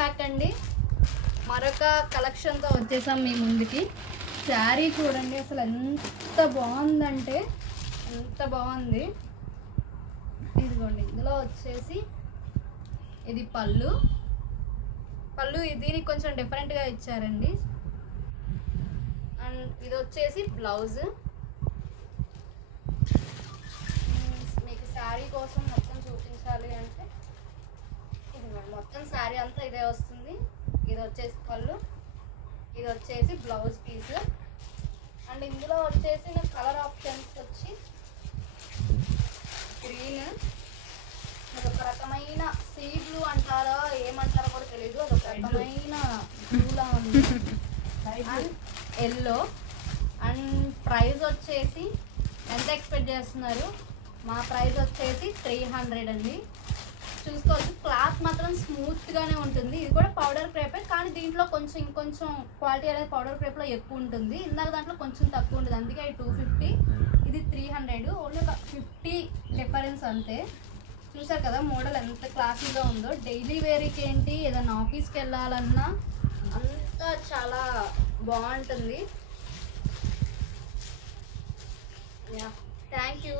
Back అండి. మరొక కలెక్షన్తో వచ్చేసాం మీ ముందుకి. శారీ చూడండి అసలు ఎంత బాగుందంటే ఎంత బాగుంది. ఇదిగోండి ఇందులో వచ్చేసి ఇది పళ్ళు. పళ్ళు దీనికి కొంచెం డిఫరెంట్గా ఇచ్చారండి. అండ్ ఇది వచ్చేసి బ్లౌజ్ మీకు శారీ కోసం మొత్తం చూపించాలి. శారీ అంతా ఇదే వస్తుంది. ఇది వచ్చేసి పళ్ళు. ఇది వచ్చేసి బ్లౌజ్ పీస్. అండ్ ఇందులో వచ్చేసి కలర్ ఆప్షన్స్ వచ్చి గ్రీన్. ఇది ఒక రకమైన సీ బ్లూ అంటారో ఏమంటారో కూడా తెలియదు అది ఒక రకమైన బ్లూలా ఉంది. And yellow. అండ్ ప్రైస్ వచ్చేసి ఎంత ఎక్స్పెక్ట్ చేస్తున్నారు? మా ప్రైస్ వచ్చేసి త్రీ హండ్రెడ్ అండి. చూసుకోవచ్చు. క్లాత్ మాత్రం స్మూత్గానే ఉంటుంది. ఇది కూడా పౌడర్ క్రేపే కానీ దీంట్లో కొంచెం ఇంకొంచెం క్వాలిటీ అనేది పౌడర్ క్రేప్లో ఎక్కువ ఉంటుంది. ఇందాక దాంట్లో కొంచెం తక్కువ ఉంటుంది అందుకే టూ ఫిఫ్టీ ఇది త్రీ హండ్రెడ్ ఓన్లీ ఒక ఫిఫ్టీ డిఫరెన్స్ అంతే. చూసారు కదా మోడల్ ఎంత క్లాసీగా ఉందో. డైలీ వేర్కి ఏంటి? ఏదైనా ఆఫీస్కి వెళ్ళాలన్నా అంతా చాలా బాగుంటుంది. Thank you.